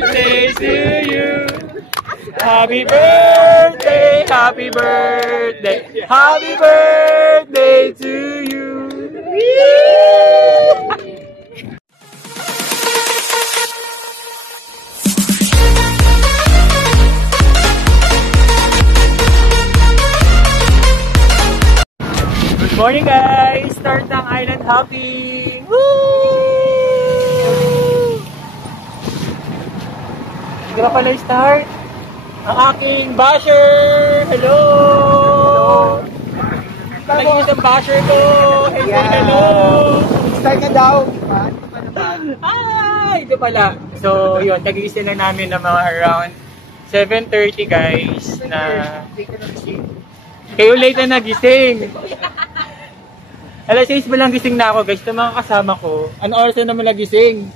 birthday to you. Happy birthday, happy birthday, happy birthday to you. Good morning guys! Start ng island hopping! Woo! Hindi ka pala start? Ang aking basher! Hello! Nagiging ang basher ko! Hello! Hello! Start na daw! Ay! Ito pala. So yun, nagigising na namin ng mga around 7:30 guys na kayo late na nagising. Alas 6 ba lang gising na ako guys, ito mga kasama ko. Ano oras na naman nagising?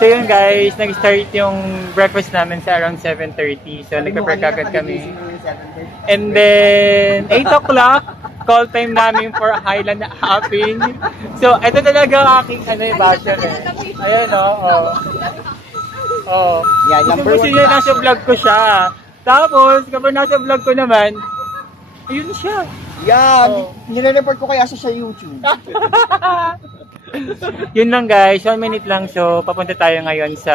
So yun guys, nag-start yung breakfast namin sa around 7:30. So nagpa-prep agad kami. And then 8 o'clock, call time namin for Highland hopping. So ito talaga ang aking basher eh. Ayan o. Oh. Yeah, number 1 kasi nasa vlog ko siya. Tapos kapag nasa vlog ko naman, ayun siya. Yan, nire-report ko kaya sa YouTube. Yun lang guys, 1 minute lang. So, papunta tayo ngayon sa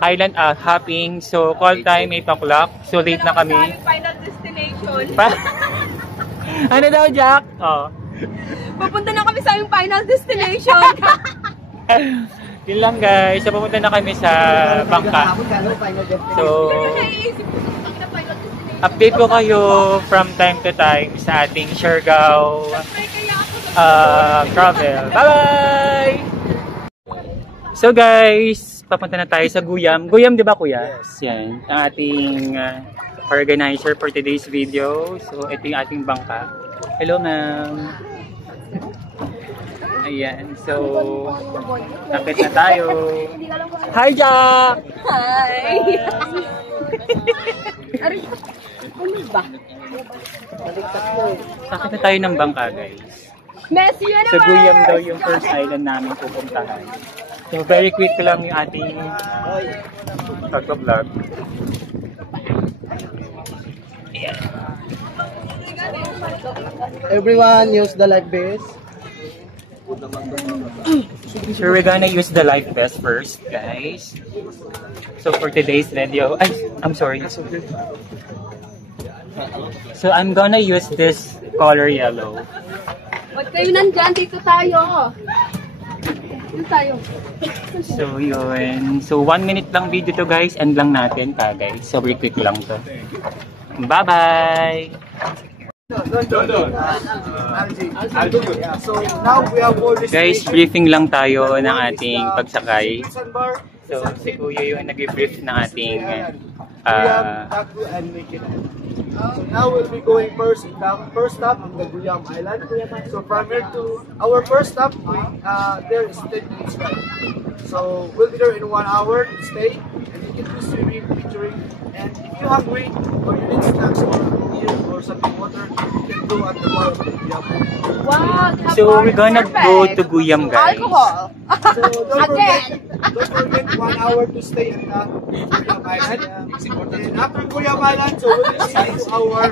Highland hopping. So, call time 8 o'clock. So, late na kami. Final destination. Ano daw, Jack? Oh. Papunta na kami sa aming final destination. Yun lang guys. So, papunta na kami sa bangka. So, update ko kayo from time to time sa ating Siargao travel. Bye-bye! So guys, papunta na tayo sa Guyam. Guyam di ba kuya? Yes. Yan, ang ating organizer for today's video. So ito yung ating bangka. Hello ma'am! Ayan, so akit na tayo. Hi Jack! Hi! Ano ba? Sakit na tayo ng bangka guys. Messi na Sa Guyam daw yung first island namin pupuntahan. So very quick lang yung ating pag-vlog. Everyone use the life vest. So we're gonna use the life vest first guys. So for today's video, I'm sorry. So I'm gonna use this color yellow. Ba't kayo nandyan? Dito tayo. Dito tayo. So yun. So 1 minute lang video to guys. End lang natin guys. So very quick lang to. Bye bye! So now we have all this. Guys, briefing lang tayo ng ating pagsakay. So si Kuya yung nag-brief ng ating So now we'll be going first stop on the Guyam Island. So from here to our first stop, there is 10 minutes ride. So we'll be there in 1 hour to stay, and you can do swimming, picturing, and if you're hungry or you need snacks or beer or something water, you can go at the bar of the Guyam. Wow! So we're gonna go to Guyam guys. Alcohol! So don't forget 1 hour to stay at the Guyam Island. And after Guyam Island, so we'll proceed to our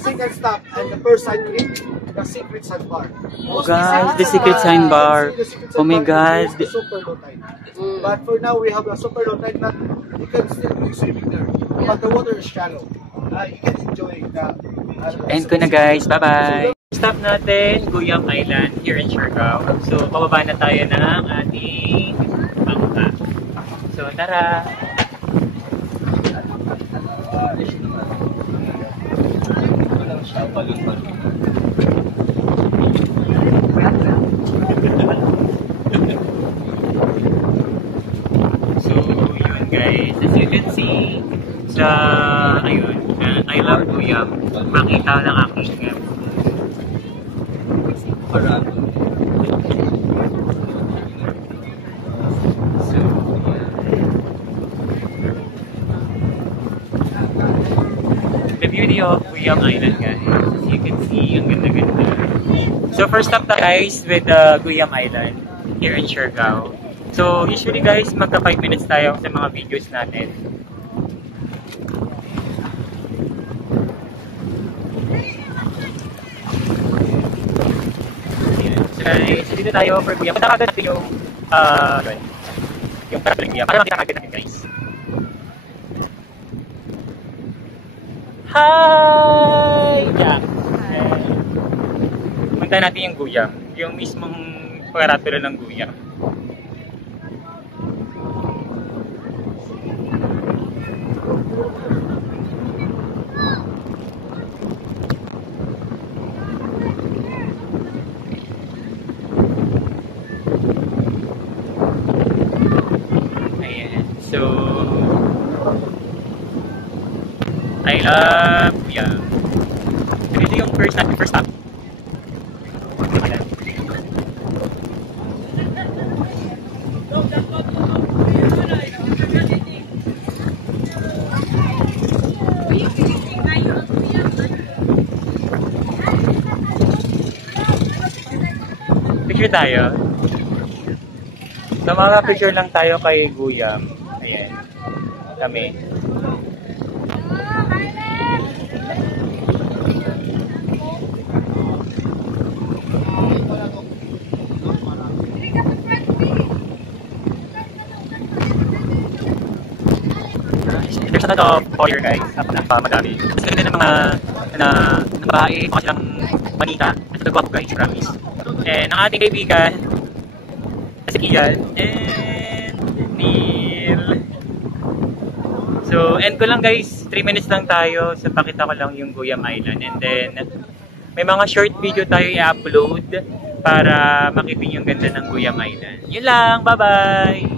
second stop and the first side trip, the Secret Sandbar. Oh guys, the Secret Sandbar. Oh my god. Super low tide. But for now, we have a super low tide that you can still be swimming there. But the water is shallow. You can enjoy the... End ko na guys. Bye-bye! Stop natin, Guyam Island here in Siargao. So, pababa na tayo ng ating bangka. So, tara! So, yun guys. As you can see, sa, ayun, I love Guyam. Makita ng aking So, the beauty of Guyam Island guys. As you can see, ang ganda-ganda. So first stop na guys with Guyam Island here in Siargao. So, usually guys, magka 5 minutes tayo sa mga videos natin. Ayan. So guys, dito tayo for Guyam. Punta agad natin yung parating Guyam. Para makita agad natin guys. Hi! Jack! Punta natin yung Guyam. Yung mismong paratula ng Guyam. So, I love Guyam. Ito yung first stop. Picture tayo. So, mga picture lang tayo kay Guyam. Ayan. Kami. There's a lot of foyer guys. Madami. Gusto nila ng mga babae. Mukha silang manita. At nagwapo guys. Promise. And ang ating kaibigan si Kian and Neil. So, end ko lang guys. 3 minutes lang tayo. So, pakita ko lang yung Guyam Island. And then, may mga short video tayo i-upload para makita yung ganda ng Guyam Island. Yun lang. Bye-bye!